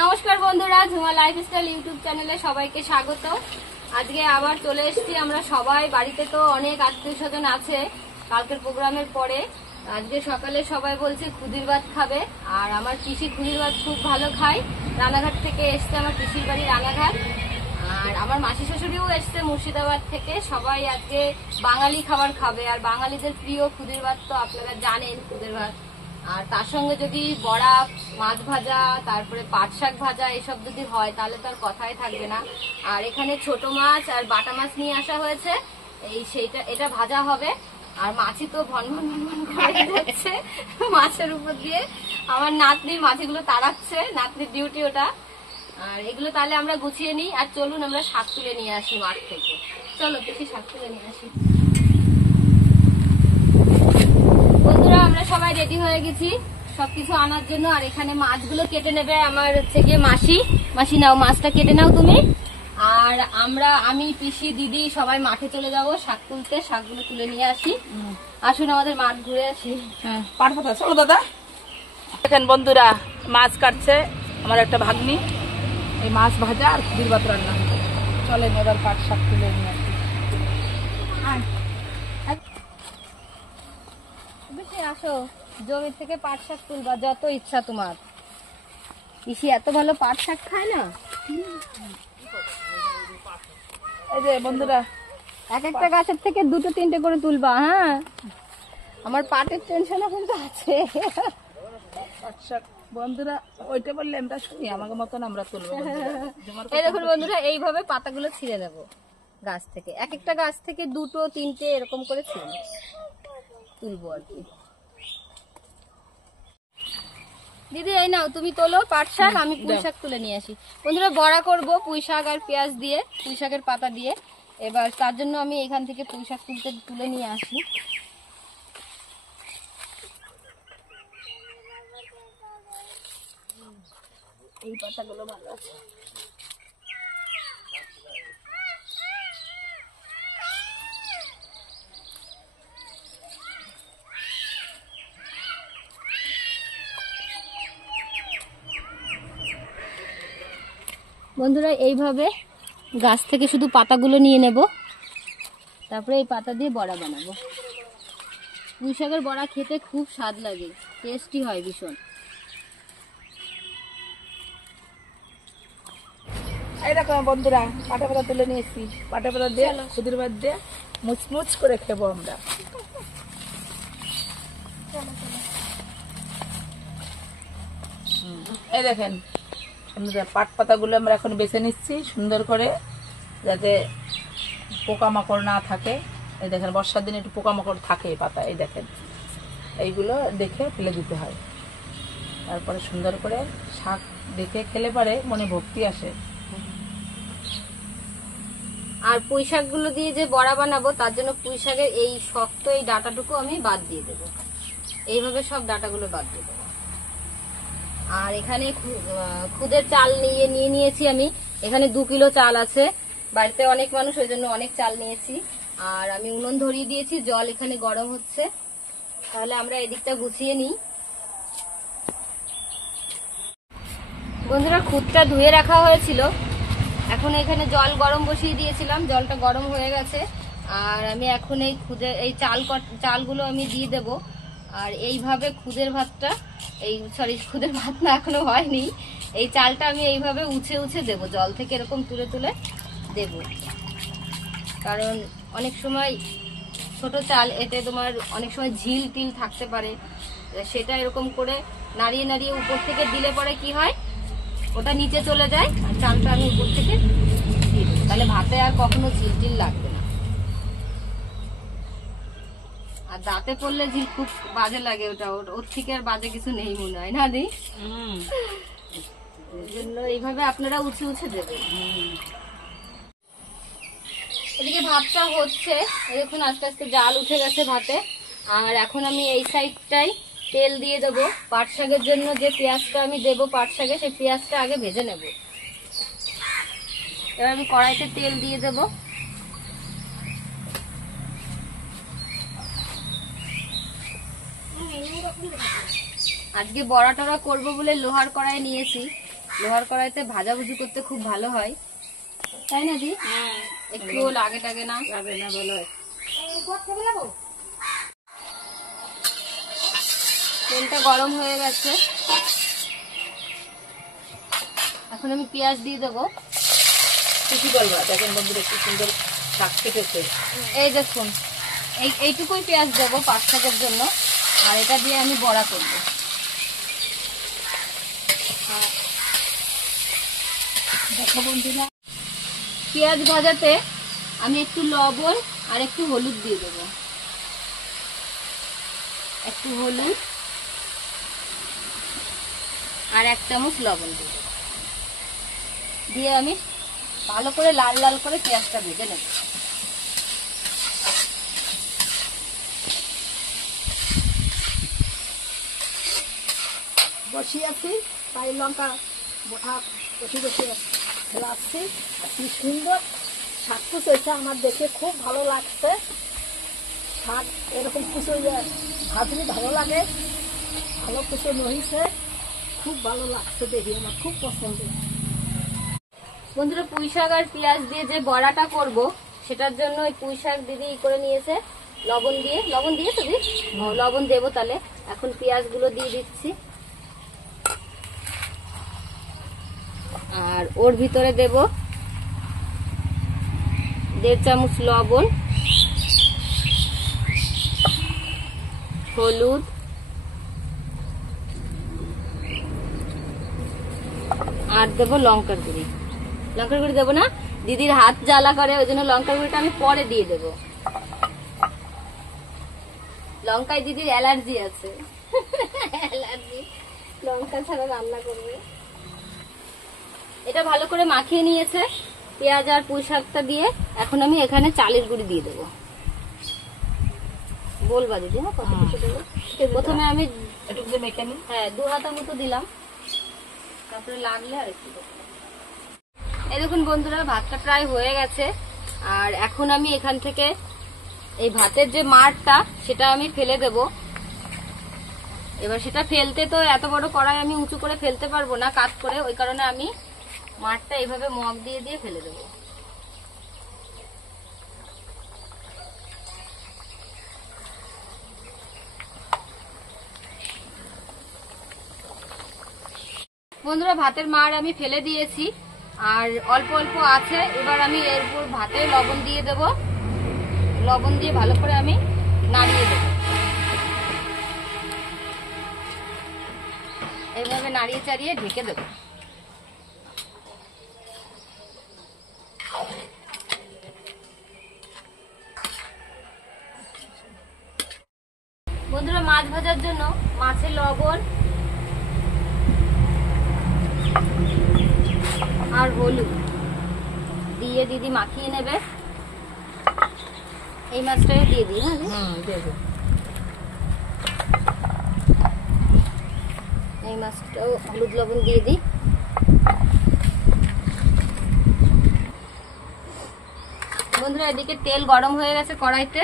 নমস্কার বন্ধুরা, Jhuma lifestyle YouTube চ্যানেলে সবাইকে স্বাগত। আজকে আবার চলে এসেছি আমরা সবাই। বাড়িতে তো অনেক আত্মীয় স্বজন আছে কালকের প্রোগ্রামের পরে। আজকে সকালে সবাই বলছে খুদির ভাত খাবে, আর আমার পিসি খুদির ভাত খুব ভালো খায়। রানাঘাট থেকে এসছে, আমার পিসির বাড়ি রানাঘাট। আর আমার মাসি শ্বশুরিও এসছে মুর্শিদাবাদ থেকে। সবাই আজকে বাঙালি খাবার খাবে, আর বাঙালিদের প্রিয় খুদির ভাত তো আপনারা জানেন, খুদের ভাত। আর তার সঙ্গে যদি বড়া, মাছ ভাজা, তারপরে পাট শাক ভাজা এসব যদি হয় তাহলে তো আর কথাই থাকবে না। আর এখানে ছোট মাছ আর বাটা মাছ নিয়ে আসা হয়েছে, এটা ভাজা হবে। আর মাছি তো ভন ভন ভন করে যাচ্ছে মাছের উপর দিয়ে। আমার নাতনি মাছিগুলো তাড়াচ্ছে, নাতনির ডিউটি ওটা। আর এগুলো তাহলে আমরা গুছিয়ে নিই, আর চলুন আমরা শাক তুলে নিয়ে আসি মাঠ থেকে। চলো বেশি শাক তুলে নিয়ে আসি। বন্ধুরা, আমরা সবাই রেডি হয়ে গেছি সবকিছু আনার জন্য। আর এখানে মাছগুলো কেটে নেবে আমার হচ্ছে গিয়ে মাসি নাও, মাছটা কেটে নাও তুমি। আর আমি পিসি, দিদি সবাই মাঠে চলে যাব শাক তুলতে। শাকগুলো তুলে নিয়ে আসি। আসুন আমাদের মাঠ ঘুরে আসি। পাট পাতা চলো দাদা। দেখেন বন্ধুরা, মাছ কাটছে আমার একটা ভাগ্নি। এই মাছ ভাজা আর খুদির ভাত রান্না। চলেন এবার পাট শাক তুলে নিয়ে আসি। আসো, জমি থেকে পাট শাক তুলবা যত ইচ্ছা তোমার। পিসি এত ভালো পাট শাক খায় না। এই যে বন্ধুরা, এক একটা গাছের থেকে 2-3টে করে তুলবা। হ্যাঁ, আমার পাটের টেনশন কিন্তু আছে। পাট শাক বন্ধুরা, ওইটা বললে আমরা শুনি, আমাকে মতন আমরা তুলবো। এই দেখুন বন্ধুরা, এইভাবে পাতাগুলো ছিঁড়ে নেব গাছ থেকে। এক একটা গাছ থেকে 2-3টে এরকম করে ছিঁড়ে তুলবো আর কি। দিদি এই নাও, তুমি তোলো পাট শাক, আমি পুঁই শাক তুলে নিয়ে আসি। বন্ধুরা, বড়া করব পুঁই শাক আর পেঁয়াজ দিয়ে, পুঁই শাকের পাতা দিয়ে। এবার তার জন্য আমি এখান থেকে পুঁই শাক তুলে নিয়ে আসি। এই পাতাগুলো ভালো আছে। বন্ধুরা, এইভাবে গাছ থেকে শুধু পাতাগুলো নিয়ে নেব, তারপরে এই পাতা দিয়ে বড়া বানাবো। পুঁই শাকের বড়া খেতে খুব স্বাদ লাগে, টেস্টি হয় ভীষণ। এই দেখো বন্ধুরা, পাটা পাতা তুলে নিয়েছি। পাটা পাতা দিয়ে খুদির ভাত দিয়ে মুচমুচ করে খেবো আমরা। এই দেখেন পাট পাতাগুলো আমরা এখন বেছে নিচ্ছি সুন্দর করে, যাতে পোকামাকড় না থাকে। এই দেখেন বর্ষার দিনে একটু পোকামাকড় থাকে পাতা। এই দেখেন এইগুলো দেখে ফেলে দিতে হয়। তারপরে সুন্দর করে শাক দেখে খেলে পারে মনে ভক্তি আসে। আর পুঁই শাকগুলো দিয়ে যে বড়া বানাবো তার জন্য পুঁই শাকের এই শক্ত এই ডাঁটাটুকু আমি বাদ দিয়ে দেবো। এইভাবে সব ডাঁটাগুলো বাদ দিয়ে দেবো। আর এখানে খুদের চাল নিয়ে নিয়েছি আমি। এখানে 2 কিলো চাল আছে, বাড়িতে অনেক মানুষ, ওই জন্য অনেক চাল নিয়েছি। আর আমি উনুন ধরিয়ে দিয়েছি, জল এখানে গরম হচ্ছে। তাহলে আমরা এদিকটা গুছিয়ে নিই। বন্ধুরা, খুদটা ধুয়ে রাখা হয়েছিল, এখন এখানে জল গরম বসিয়ে দিয়েছিলাম, জলটা গরম হয়ে গেছে। আর আমি এখন এই চালগুলো আমি দিয়ে দেব। আর এইভাবে খুদের ভাতটা, খুদের ভাত না, এখনো হয়নি। এই চালটা আমি এইভাবে উছে দেবো, জল থেকে এরকম তুলে দেব। কারণ অনেক সময় ছোট চাল, এতে তোমার অনেক সময় ঝিল টিল থাকতে পারে, সেটা এরকম করে নাড়িয়ে উপর থেকে দিলে পরে কি হয়, ওটা নিচে চলে যায়। আর চালটা আমি উপর থেকে দিয়ে দেবো, তাহলে ভাতে আর কখনো ঝিল টিল লাগবে না। আর দাঁতে পড়লে ঝিল খুব বাজে লাগে, ওর থেকে আর বাজে কিছু নেই মনে হয় না দি। এই জন্য এইভাবে আপনারা উছে দেবেন। এদিকে ভাতটা হচ্ছে, দেখুন আস্তে আস্তে জাল উঠে গেছে ভাতে। আর এখন আমি এই সাইডটাই তেল দিয়ে দেবো। পাট শাকের জন্য যে পেঁয়াজটা আমি দেবো পাট শাকে, সেই পেঁয়াজটা আগে ভেজে নেব। এবার আমি কড়াইতে তেল দিয়ে দেবো। আজকে বড়া টড়া করবো বলে লোহার কড়াই নিয়েছি। লোহার কড়াইতে ভাজাভুজি করতে খুব ভালো হয়, তাই না দি? একটুও লাগে টাগে না, যাবে না ভালো হয়। তেলটা গরম হয়ে গেছে, এখন আমি পেঁয়াজ দিয়ে দেবো। কি বলবা, দেখেন বন্ধুরা কি সুন্দর শাক কেটেছে। এই দেখুন, এইটুকুই পেঁয়াজ দেবো 5 টাকার জন্য, আর এটা দিয়ে আমি বড়া করবো। দেখো বন্ধুরা, পেঁয়াজ ভাজাতে আমি একটু লবণ আর একটু হলুদ দিয়ে দেবো। একটু হলুদ আর 1 চামচ লবণ দেবো, দিয়ে আমি ভালো করে লাল লাল করে পেঁয়াজটা ভেজে নেব। বসিয়ে আছি, তাই লঙ্কা বোটা বসে বসে ফেলাচ্ছি। কি সুন্দর শাক কুচেছে, আমার দেখে খুব ভালো লাগছে। শাক এরকম কুচইলে ভাজলে ভালো লাগে, ভালো কুচনো হয়েছে, খুব ভালো লাগছে দেখি, আমার খুব পছন্দ। বন্ধুরা, পুঁই শাক আর পেঁয়াজ দিয়ে যে বড়াটা করব সেটার জন্য ওই পুঁই শাক দিদি করে নিয়েছে লবণ দিয়ে। লবণ দিয়ে তো দিদি? লবণ দেবো তাহলে। এখন পেঁয়াজগুলো দিয়ে দিচ্ছি, আর ওর ভিতরে দেব 1.5 চামচ লবণ, হলুদ, আর দেবো লঙ্কার গুঁড়ি। লঙ্কার গুঁড়ি দেবো না, দিদির হাত জ্বালা করে, ওই জন্য লঙ্কার গুঁড়িটা আমি পরে দিয়ে দেবো। লঙ্কায় দিদির অ্যালার্জি আছে, অ্যালার্জি, লঙ্কা ছাড়া রান্না করবে। এটা ভালো করে মাখিয়ে নিয়েছে পেঁয়াজ আর পুঁই শাকটা দিয়ে। এখন আমি এখানে চালের গুঁড়ি দিয়ে দেবো। বলবা দিদি, হ্যাঁ কত কিছু দেবো। প্রথমে আমি একটু দিয়ে মেখে নিই। হ্যাঁ 2 হাতা মতো দিলাম, তারপরে লাগলে আর একটু দেবো। এই দেখুন বন্ধুরা, ভাতটা প্রায় হয়ে গেছে। আর এখন আমি এখান থেকে এই ভাতের যে মাড়টা সেটা আমি ফেলে দেব। এবার সেটা ফেলতে তো এত বড় কড়াই আমি উঁচু করে ফেলতে পারবো না কাট করে, ওই কারণে আমি মাড়টা এইভাবে মগ দিয়ে দিয়ে ফেলে দেবো। বন্ধুরা, ভাতের মাড় আমি ফেলে দিয়েছি, আর অল্প অল্প আছে। এবার আমি এরপর ভাতে লবণ দিয়ে দেব। লবণ দিয়ে ভালো করে আমি নাড়িয়ে দেব। এইভাবে নাড়িয়ে চাড়িয়ে ঢেকে দেব। বন্ধুরা, মাছ ভাজার জন্য মাছে লবণ আর হলুদ দিয়ে দিদি মাখিয়ে নেবে। এই মাছটাকে দিয়ে দিই। হ্যাঁ দিয়ে দেবো। এই মাছটাও হলুদ লবণ দিয়ে দিই। বন্ধুরা, এদিকে তেল গরম হয়ে গেছে কড়াইতে,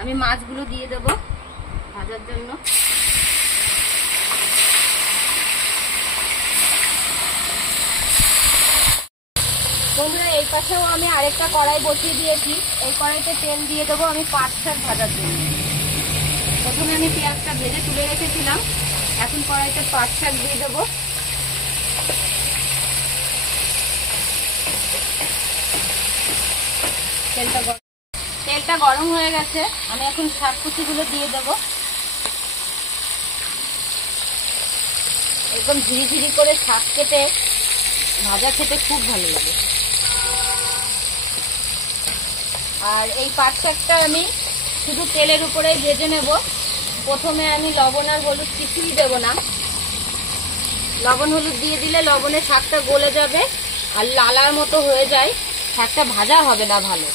আমি মাছগুলো দিয়ে দেব ভাজার জন্য। বন্ধুরা, এই পাশেও আমি আরেকটা কড়াই বসিয়ে দিয়েছি। এই কড়াইতে তেল দিয়ে দেবো আমি পাট শাক ভাজার জন্য। প্রথমে আমি পেঁয়াজটা ভেজে তুলে রেখেছিলাম, এখন কড়াইতে পাট শাক দিয়ে দেবো। তেলটা গরম হয়ে গেছে, আমি এখন শাক কুচিগুলো দিয়ে দেবো। একদম ঝিরিঝিরি করে শাক কেটে ভাজা খেতে খুব ভালো লাগে। আর এই পাট শাকটা আমি শুধু তেলের উপরে ভেজে নেব। প্রথমে আমি লবণ আর হলুদ কিছুই দেব না। লবণ হলুদ দিয়ে দিলে লবণে শাকটা গলে যাবে আর লালার মতো হয়ে যায়, শাকটা ভাজা হবে না ভালো।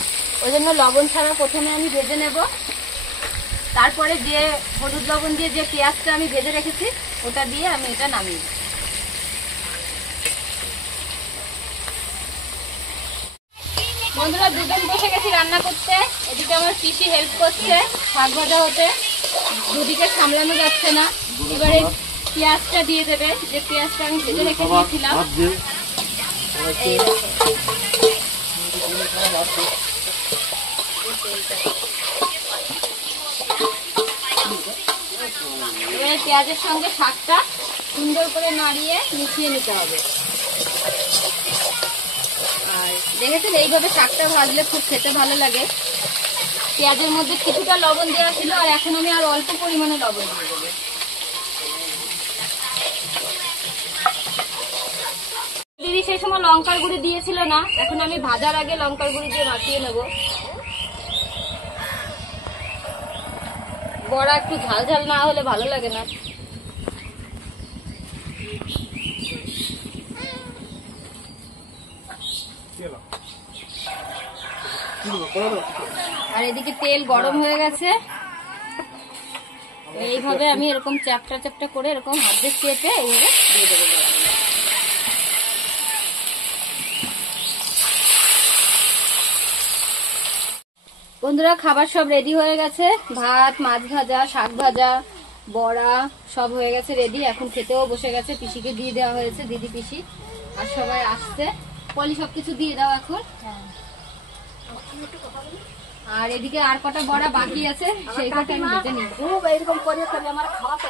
ওই জন্য লবণ ছাড়া প্রথমে আমি ভেজে নেব। তারপরে যে হলুদ লবণ দিয়ে যে পেঁয়াজটা আমি ভেজে রেখেছি ওটা দিয়ে আমি এটা নামিয়ে দেব। বন্ধুরা, দুজন বসে গেছি রান্না করতে। এদিকে আমার পিসি হেল্প করছে শাক ভাজা হতে, দুদিকে সামলানো যাচ্ছে না। এবারে পেঁয়াজটা দিয়ে দেবে, যে পেঁয়াজটা আমি ভেজে রেখে দিয়েছিলাম। এই দেখো। এবারে পেঁয়াজের সঙ্গে শাকটা সুন্দর করে নাড়িয়ে মিশিয়ে নিতে হবে। আর দেখেছেন এইভাবে শাকটা ভাজলে খুব খেতে ভালো লাগে। পেঁয়াজের মধ্যে কিছুটা লবণ দেওয়া ছিল, আর এখন আমি আর অল্প পরিমাণে লবণ দিয়ে দেবো। দিদি সেই সময় লঙ্কার গুঁড়ি দিয়েছিল না, এখন আমি ভাজার আগে লঙ্কার গুঁড়ি দিয়ে মাখিয়ে নেব। বড়া একটু ঝাল ঝাল না হলে ভালো লাগে না। আর এদিকে তেল গরম হয়ে গেছে। এইভাবে আমি এরকম চ্যাপটা চ্যাপটা করে এরকম হাত দিয়ে চেপে এইভাবে দিয়ে দেবো। বন্ধুরা খাবার সব রেডি হয়ে গেছে, ভাত, মাছ ভাজা, শাক ভাজা, বড়া সব হয়ে গেছে রেডি। এখন খেতেও বসে গেছে, পিসিকে দিয়ে দেওয়া হয়েছে, দিদি পিসি আর সবাই আসছে। পলি সবকিছু দিয়ে দাও এখন। আর এদিকে আর কটা বড়া বাকি আছে, সেই কটা আমি ভেজে নিই। খুব এইরকম করে করে আমার খাওয়াতো।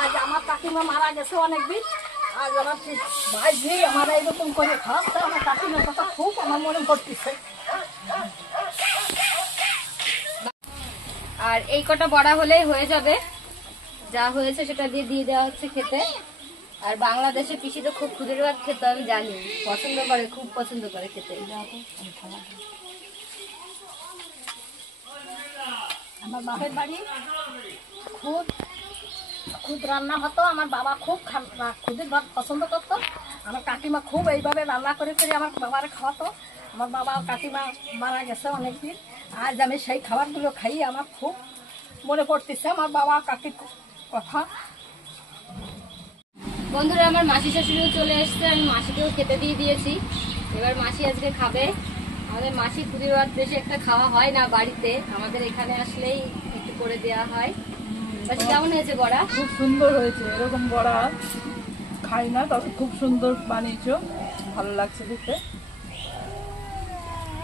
আজ আমার কাকিমা মারা গেছে অনেকদিন, আজ আমার ভাই নেই, আমার এইরকম করে খাওয়াতো। আমার কাকিমার কথা খুব আমার মনে পড়তেছে। আর এই কটা বড়া হলেই হয়ে যাবে। যা হয়েছে সেটা দিয়ে দিয়ে দেওয়া হচ্ছে খেতে। আর বাংলাদেশে পিসি তো খুব খুদের ভাত খেতে আমি জানি, পছন্দ করে, খুব পছন্দ করে খেতে। আমার বাপের বাড়ি খুব খুদ রান্না হতো। আমার বাবা খুব খুদের ভাত পছন্দ করতো। আমার কাকিমা খুব এইভাবে রান্না করে করে আমার বাবারে খাওয়াতো। আমার বাবা কাকিমা মারা গেছে অনেকদিন, আজ আমি সেই খাবারগুলো খাই, আমার খুব মনে পড়তেছে আমার বাবা কাকির কথা। বন্ধুরা আমার মাসি শাশুড়িও চলে এসছে, আমি মাসিকেও খেতে দিয়ে দিয়েছি। এবার মাসি আজকে খাবে। আমাদের মাসি খুদির ভাত বেশি একটা খাওয়া হয় না বাড়িতে, আমাদের এখানে আসলেই একটু করে দেওয়া হয়। মাসি কেমন হয়েছে বড়া? খুব সুন্দর হয়েছে, এরকম বড়া খাই না, তবে খুব সুন্দর বানিয়েছো, ভালো লাগছে দেখতে।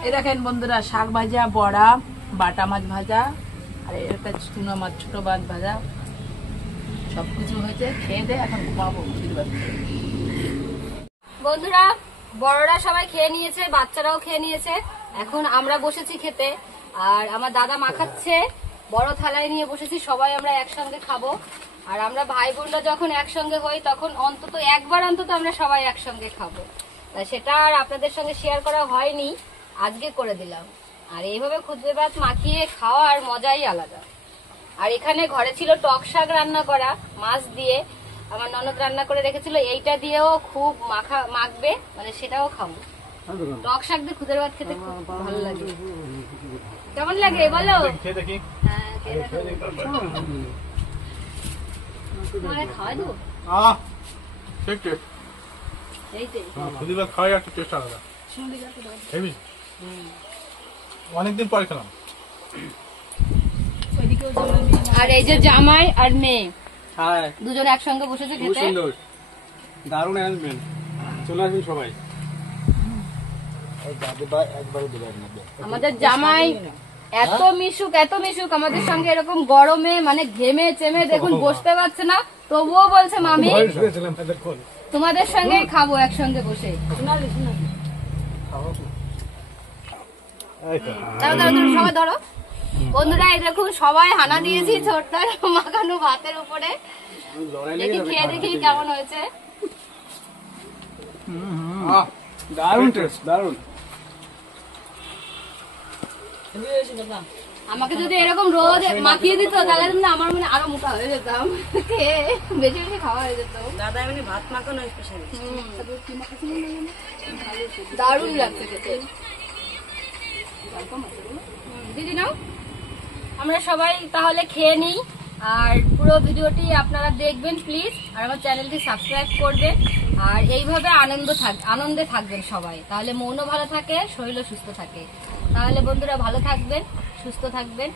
এই দেখেন বন্ধুরা, শাক ভাজা, বড়া, বাটা মাছ ভাজা, আর একটা চুনা মাছ, ছোট মাছ ভাজা, সবকিছু হয়েছে। খেয়ে দে এখন ঘুমাবো। বন্ধুরা বড়রা সবাই খেয়ে নিয়েছে, বাচ্চারাও খেয়ে নিয়েছে, এখন আমরা বসেছি খেতে। আর আমার দাদা মাখাচ্ছে, বড় থালায় নিয়ে বসেছি, সবাই আমরা একসঙ্গে খাবো। আর আমরা ভাই বোনরা যখন একসঙ্গে হই তখন অন্তত একবার অন্তত আমরা সবাই একসঙ্গে খাবো। তা সেটা আর আপনাদের সঙ্গে শেয়ার করা হয়নি, আজকে করে দিলাম। আর এইভাবে খুদে ভাত মাখিয়ে খাওয়ার মজাই আলাদা। আর এখানে ঘরে ছিল টক শাক রান্না করা মাছ দিয়ে, আমার ননদ রান্না করে রেখেছিল, এইটা দিয়েও খুব মাখবে, মানে সেটাও খাবো। টক শাক দিয়ে খুদের ভাত খেতে খুব ভালো লাগে। কেমন লাগে বলো? হ্যাঁ, তোমাকে খাওয়াই দেবো। অনেকদিন পরে খেলাম। আর এই যে জামাই আর মেয়ে দুজন একসঙ্গে বসেছে খেতে। দারুণ অ্যারেঞ্জমেন্ট, চলে আসবেন সবাই। আমাদের জামাই এত মিশুক আমাদের সঙ্গে, এরকম গরমে মানে ঘেমে চেমে দেখুন বসতে পারছে না, তবুও বলছে মামি তোমাদের সঙ্গেই খাবো একসঙ্গে বসে। সবাই ধরো। বন্ধুরা এই দেখুন সবাই হানা দিয়েছি ছোট্ট মাখানো ভাতের উপরে, দেখি খেয়ে দেখি কেমন হয়েছে। দারুণ টেস্ট, দারুণ। আমাকে যদি এরকম রোজ মাখিয়ে দিত তাহলে কিন্তু আমার মনে আরো মোটা হয়ে যেতাম, খেয়ে বেশি বেশি খাওয়া হয়ে যেত। দাদা এমনি ভাত মাখানো দারুণ লাগছে খেতে। দিদি নাও, আমরা সবাই তাহলে খেয়ে নিই। আর পুরো ভিডিওটি আপনারা দেখবেন প্লিজ, আর আমার চ্যানেলটি সাবস্ক্রাইব করবেন। আর এইভাবে আনন্দে থাকবেন সবাই, তাহলে মনও ভালো থাকে, শরীরও সুস্থ থাকে। তাহলে বন্ধুরা ভালো থাকবেন, সুস্থ থাকবেন।